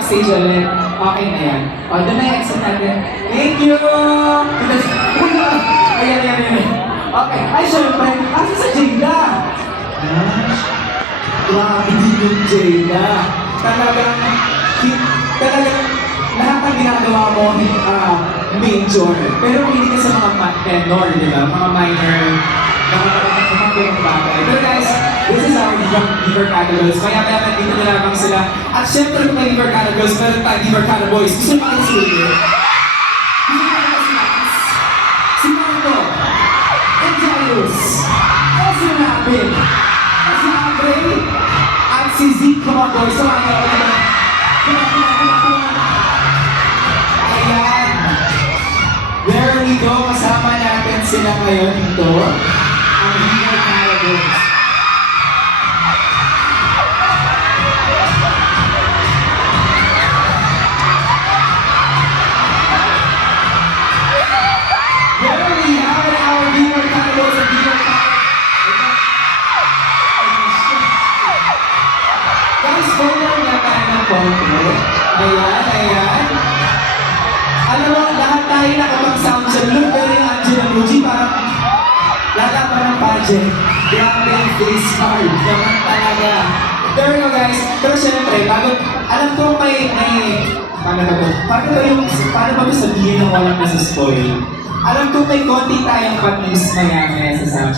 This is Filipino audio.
backstage ulit. Okay na yan. O, doon na yung exit natin. Thank you! Ayan. Okay. Ay, syempre, kasi sa Jada. Grabe din yung Jada. Talagang lahat ng ginagawa mo, major. Pero hindi ka sa mga tenor, di ba? Mga minor, mga bagay. Pero guys, this is our Diva Catalogs. Maya-maya nandito na lamang sila. At syempre kung may Diva Catalogs, meron tayo Diva Cataboys. Gusto nyo makita si William? Gusto nyo makita si Max? Si Marco? And Jairus? O si Robin? O si Andre? At si Zeke Kumaboy. So, ayan. There we go. Kasama natin sila ngayon dito. Ang Diva Catalogs. Ayan. Alam mo, lahat tayo nakapag-sound siya. Look very Angela Muji, parang lalaban ng pageant. Grabe ang face card. Naman talaga. There you go guys. Pero syempre, alam ko paano ba ito sabihin ng walang nasa-spoil? Alam ko may konti tayong patis maya sa sound.